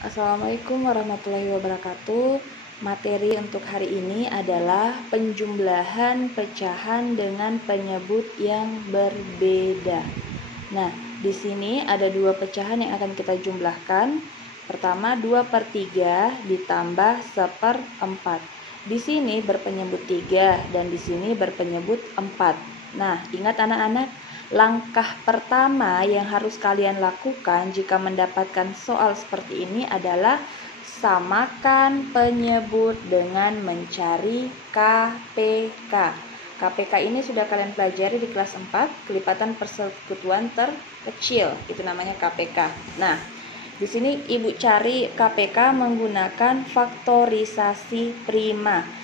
Assalamualaikum warahmatullahi wabarakatuh. Materi untuk hari ini adalah penjumlahan pecahan dengan penyebut yang berbeda. Nah, di sini ada dua pecahan yang akan kita jumlahkan. Pertama, 2/3 ditambah 1/4. Di sini berpenyebut 3 dan di sini berpenyebut 4. Nah, ingat anak-anak, langkah pertama yang harus kalian lakukan jika mendapatkan soal seperti ini adalah samakan penyebut dengan mencari KPK. KPK ini sudah kalian pelajari di kelas 4, kelipatan persekutuan terkecil. Itu namanya KPK. Nah, di sini Ibu cari KPK menggunakan faktorisasi prima.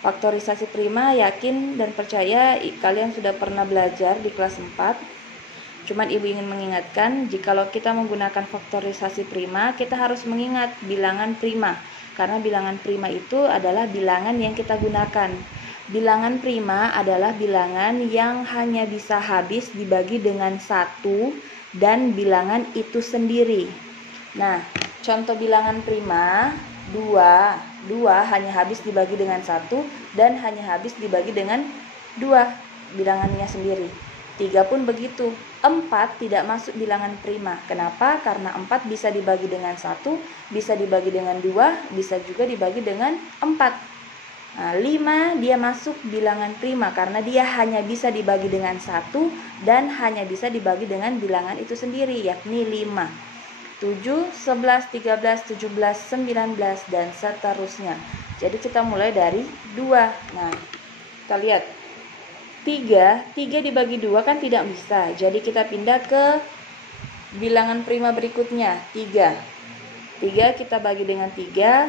Faktorisasi prima, yakin dan percaya kalian sudah pernah belajar di kelas 4. Cuman Ibu ingin mengingatkan, jikalau kita menggunakan faktorisasi prima, kita harus mengingat bilangan prima. Karena bilangan prima itu adalah bilangan yang kita gunakan. Bilangan prima adalah bilangan yang hanya bisa habis dibagi dengan 1 dan bilangan itu sendiri. Nah, contoh bilangan prima 2 hanya habis dibagi dengan 1 dan hanya habis dibagi dengan 2 bilangannya sendiri. 3 pun begitu. 4 tidak masuk bilangan prima. Kenapa? Karena 4 bisa dibagi dengan 1, bisa dibagi dengan 2, bisa juga dibagi dengan 4. Nah, 5 dia masuk bilangan prima karena dia hanya bisa dibagi dengan 1 dan hanya bisa dibagi dengan bilangan itu sendiri, yakni 5. 7, 11, 13, 17, 19, dan seterusnya. Jadi kita mulai dari 2. Nah, kita lihat 3 dibagi 2 kan tidak bisa. Jadi kita pindah ke bilangan prima berikutnya, 3 kita bagi dengan 3,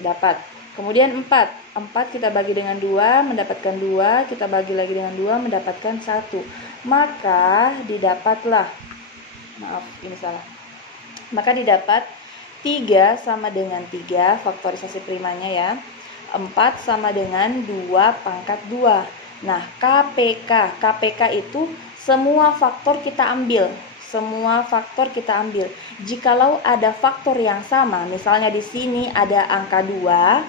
dapat. Kemudian 4 kita bagi dengan 2, mendapatkan 2, kita bagi lagi dengan 2, mendapatkan 1. Maka didapatlah, ini salah. Maka didapat 3 sama dengan 3, faktorisasi primanya ya. 4 sama dengan 2 pangkat 2. Nah, KPK itu semua faktor kita ambil. Jikalau ada faktor yang sama, misalnya di sini ada angka 2,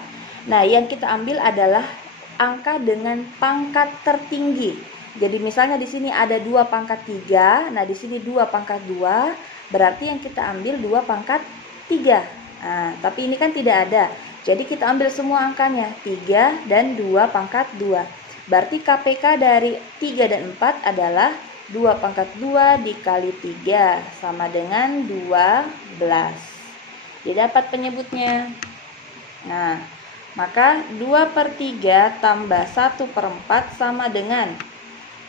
nah yang kita ambil adalah angka dengan pangkat tertinggi. Jadi misalnya di sini ada 2 pangkat 3, nah di sini 2 pangkat 2, berarti yang kita ambil 2 pangkat 3. Nah, tapi ini kan tidak ada. Jadi kita ambil semua angkanya, 3 dan 2 pangkat 2. Berarti KPK dari 3 dan 4 adalah 2 pangkat 2 dikali 3 sama dengan 12. Didapat penyebutnya. Nah, maka 2/3 tambah 1/4 sama dengan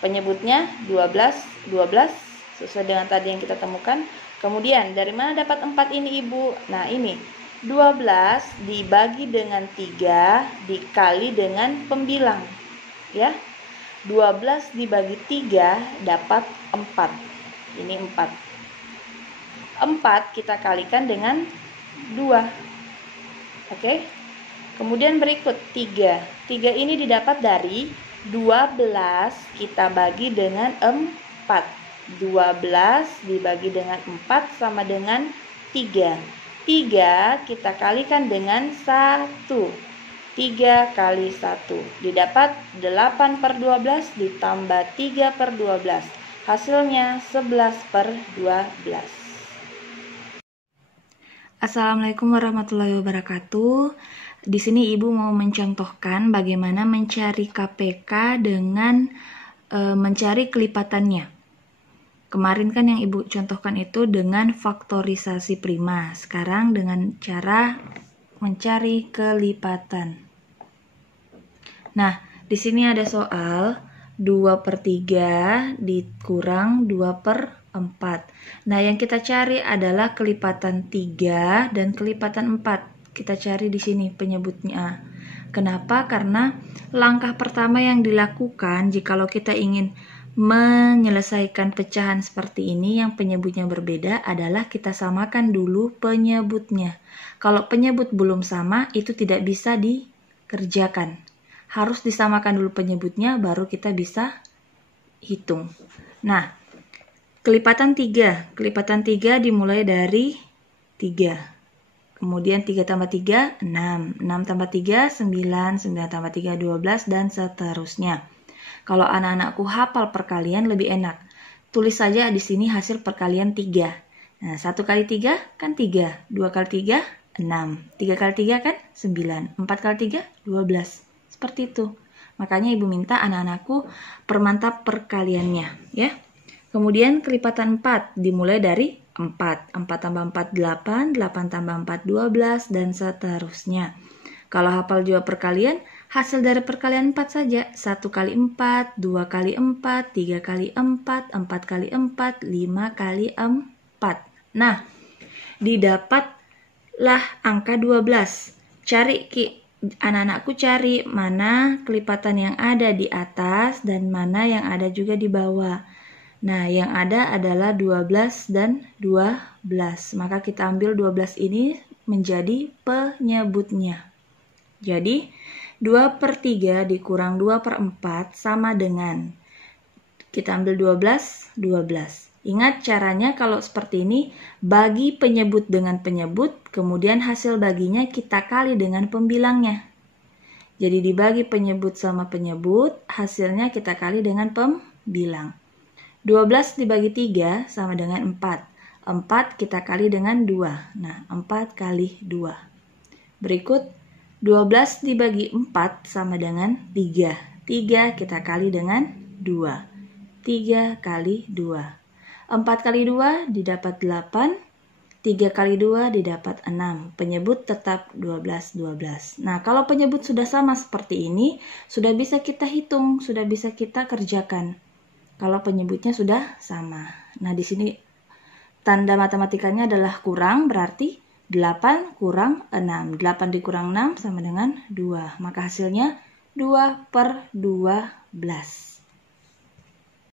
penyebutnya 12 sesuai dengan tadi yang kita temukan. Kemudian dari mana dapat 4 ini Ibu? Nah, ini 12 dibagi dengan 3 dikali dengan pembilang. Ya. 12 dibagi 3 dapat 4. Ini 4. 4 kita kalikan dengan 2. Oke. Kemudian berikut 3. 3 ini didapat dari 12 kita bagi dengan 4. 12 dibagi dengan 4 sama dengan 3. 3 kita kalikan dengan 1. 3 kali 1 didapat 8/12 ditambah 3/12. Hasilnya 11/12. Assalamualaikum warahmatullahi wabarakatuh. Di sini Ibu mau mencontohkan bagaimana mencari KPK dengan mencari kelipatannya. Kemarin kan yang Ibu contohkan itu dengan faktorisasi prima. Sekarang dengan cara mencari kelipatan. Nah, di sini ada soal 2/3 dikurang 2/4. Nah, yang kita cari adalah kelipatan 3 dan kelipatan 4. Kita cari di sini penyebutnya. Kenapa? Karena langkah pertama yang dilakukan jikalau kita ingin menyelesaikan pecahan seperti ini yang penyebutnya berbeda adalah kita samakan dulu penyebutnya. Kalau penyebut belum sama, itu tidak bisa dikerjakan. Harus disamakan dulu penyebutnya, baru kita bisa hitung. Nah, kelipatan 3 dimulai dari 3. kemudian 3 tambah 3, 6. 6 tambah 3, 9. 9 tambah 3, 12, dan seterusnya. Kalau anak-anakku hafal perkalian lebih enak. Tulis saja di sini hasil perkalian 3. Nah, 1 kali 3 kan 3. 2 kali 3, 6. 3 kali 3 kan 9. 4 kali 3, 12. Seperti itu. Makanya Ibu minta anak-anakku permantap perkaliannya, ya. Kemudian kelipatan 4 dimulai dari 4. 4 tambah 4, 8. 8 tambah 4, 12, dan seterusnya. Kalau hafal juga perkalian, hasil dari perkalian 4 saja. 1 kali 4, 2 kali 4, 3 kali 4, 4 kali 4, 5 kali 4. Nah, didapatlah angka 12. Cari, anak-anakku cari mana kelipatan yang ada di atas dan mana yang ada juga di bawah. Nah, yang ada adalah 12 dan 12. Maka kita ambil 12 ini menjadi penyebutnya. Jadi, 2/3 dikurang 2/4 sama dengan, kita ambil 12, 12. Ingat caranya kalau seperti ini, bagi penyebut dengan penyebut, kemudian hasil baginya kita kali dengan pembilangnya. Jadi dibagi penyebut sama penyebut, hasilnya kita kali dengan pembilang. 12 dibagi 3 sama dengan 4. 4 kita kali dengan 2. Nah, 4 kali 2. Berikut 12 dibagi 4 sama dengan 3. 3 kita kali dengan 2. 3 kali 2. 4 kali 2 didapat 8. 3 kali 2 didapat 6. Penyebut tetap 12, 12. Nah, kalau penyebut sudah sama seperti ini, sudah bisa kita hitung, sudah bisa kita kerjakan. Kalau penyebutnya sudah sama. Nah, di sini tanda matematikanya adalah kurang, berarti 8 kurang 6. 8 dikurang 6 sama dengan 2. Maka hasilnya 2/12.